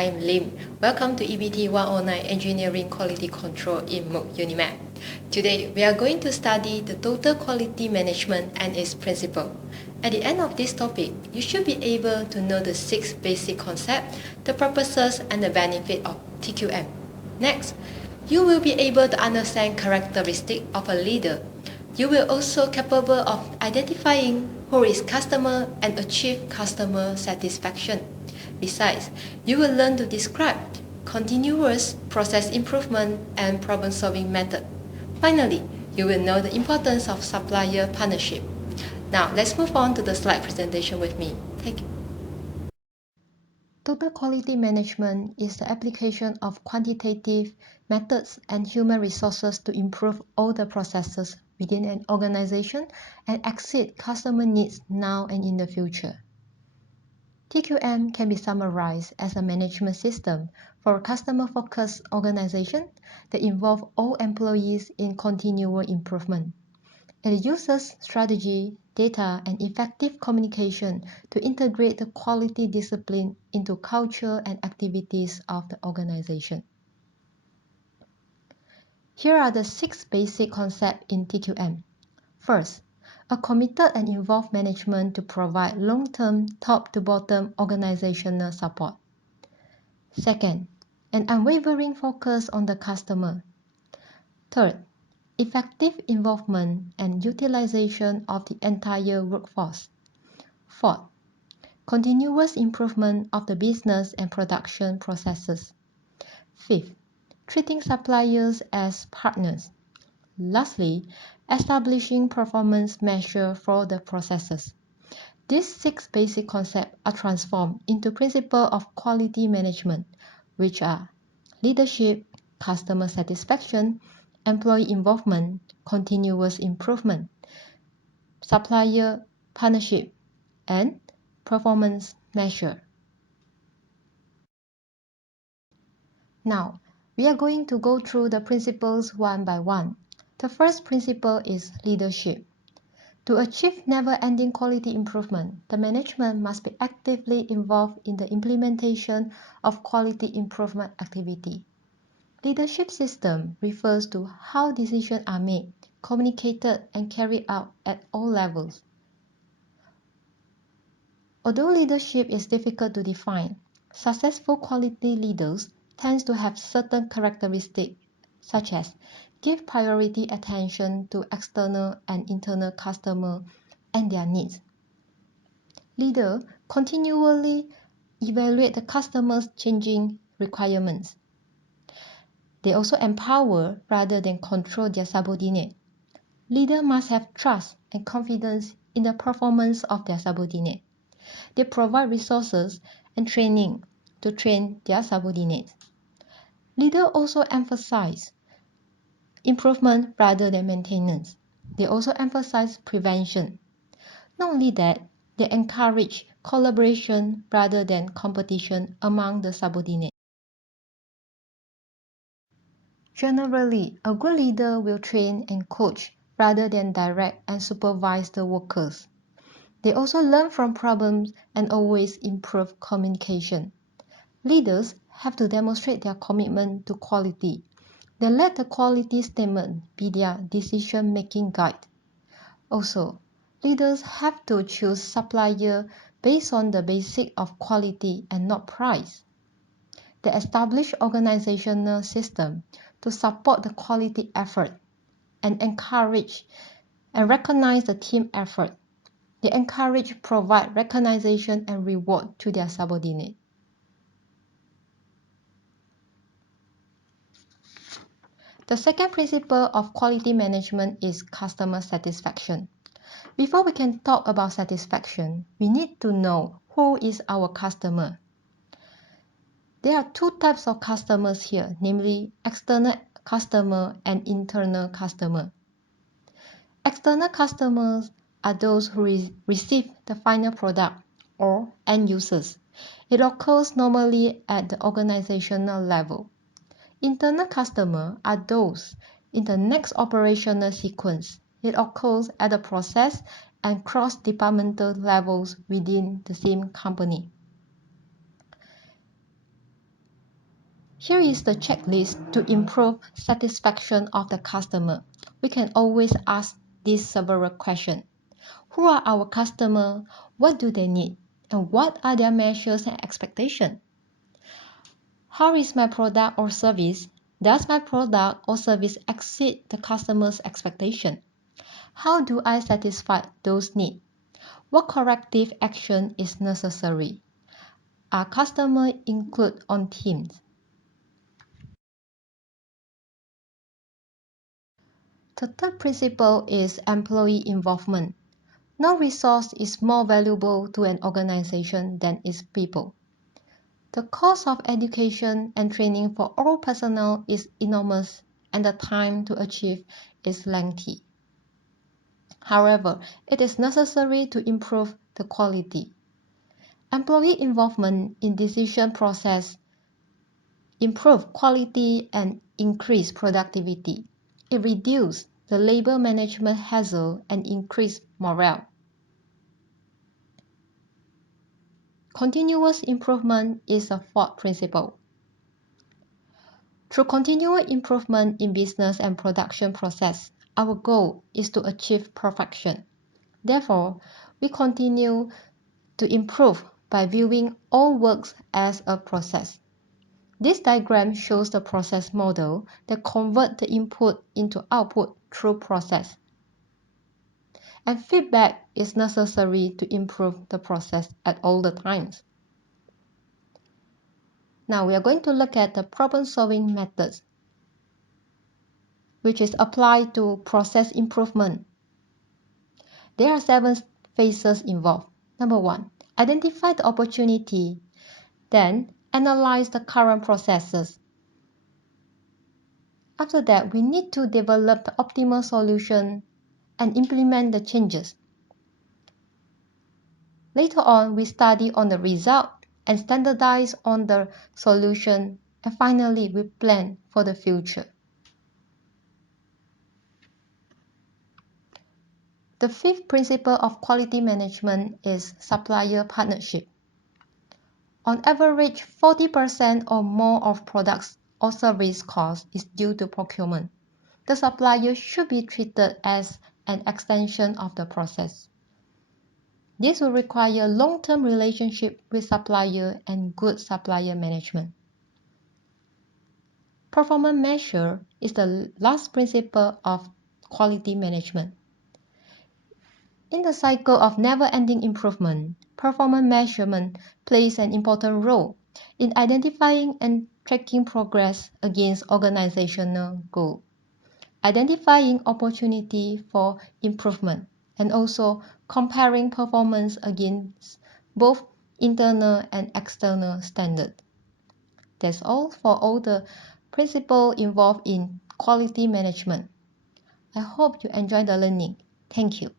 I am Lim. Welcome to EBT 109 Engineering Quality Control in MOOC Unimap. Today, we are going to study the total quality management and its principle. At the end of this topic, you should be able to know the 6 basic concepts, the purposes, and the benefit of TQM. Next, you will be able to understand characteristics of a leader. You will also capable of identifying who is customer and achieve customer satisfaction. Besides, you will learn to describe continuous process improvement and problem-solving method. Finally, you will know the importance of supplier partnership. Now, let's move on to the slide presentation with me. Thank you. Total quality management is the application of quantitative methods and human resources to improve all the processes within an organization and exceed customer needs now and in the future. TQM can be summarized as a management system for a customer-focused organization that involves all employees in continual improvement. It uses strategy, data, and effective communication to integrate the quality discipline into culture and activities of the organization. Here are the 6 basic concepts in TQM. First, a committed and involved management to provide long-term, top-to-bottom organizational support. Second, an unwavering focus on the customer. Third, effective involvement and utilization of the entire workforce. Fourth, continuous improvement of the business and production processes. Fifth, treating suppliers as partners. Lastly, establishing performance measures for the processes. These 6 basic concepts are transformed into principles of quality management, which are leadership, customer satisfaction, employee involvement, continuous improvement, supplier partnership, and performance measure. Now, we are going to go through the principles one by one. The first principle is leadership. To achieve never-ending quality improvement, the management must be actively involved in the implementation of quality improvement activity. Leadership system refers to how decisions are made, communicated, and carried out at all levels. Although leadership is difficult to define, successful quality leaders tend to have certain characteristics, such as give priority attention to external and internal customers and their needs. Leaders continually evaluate the customer's changing requirements. They also empower rather than control their subordinate. Leaders must have trust and confidence in the performance of their subordinate. They provide resources and training to train their subordinates. Leaders also emphasize improvement rather than maintenance. They also emphasize prevention. Not only that, they encourage collaboration rather than competition among the subordinates. Generally, a good leader will train and coach rather than direct and supervise the workers. They also learn from problems and always improve communication. Leaders have to demonstrate their commitment to quality. They let the quality statement be their decision-making guide. Also, leaders have to choose supplier based on the basic of quality and not price. They establish organizational system to support the quality effort and encourage and recognize the team effort. They encourage, provide recognition and reward to their subordinate. The second principle of quality management is customer satisfaction. Before we can talk about satisfaction, we need to know who is our customer. There are 2 types of customers here, namely external customer and internal customer. External customers are those who receive the final product or end users. It occurs normally at the organizational level. Internal customers are those in the next operational sequence. It occurs at the process and cross-departmental levels within the same company. Here is the checklist to improve satisfaction of the customer. We can always ask these several questions. Who are our customers? What do they need? And what are their measures and expectations? How is my product or service? Does my product or service exceed the customer's expectation? How do I satisfy those needs? What corrective action is necessary? Are customers included on teams? The third principle is employee involvement. No resource is more valuable to an organization than its people. The cost of education and training for all personnel is enormous and the time to achieve is lengthy. However, it is necessary to improve the quality. Employee involvement in decision process improve quality and increase productivity. It reduces the labor management hassle and increase morale. Continuous improvement is a fourth principle. Through continual improvement in business and production process, our goal is to achieve perfection. Therefore, we continue to improve by viewing all works as a process. This diagram shows the process model that converts the input into output through process. And feedback is necessary to improve the process at all the times. Now we are going to look at the problem-solving methods, which is applied to process improvement. There are 7 phases involved. Number 1, identify the opportunity. Then, analyze the current processes. After that, we need to develop the optimal solution and implement the changes. Later on, we study on the result and standardize on the solution. And finally, we plan for the future. The fifth principle of quality management is supplier partnership. On average, 40% or more of products or service cost is due to procurement. The supplier should be treated as an extension of the process. This will require long-term relationship with supplier and good supplier management. Performance measure is the last principle of quality management. In the cycle of never-ending improvement, performance measurement plays an important role in identifying and tracking progress against organizational goals, identifying opportunity for improvement, and also comparing performance against both internal and external standards. That's all for all the principles involved in quality management. I hope you enjoy the learning. Thank you.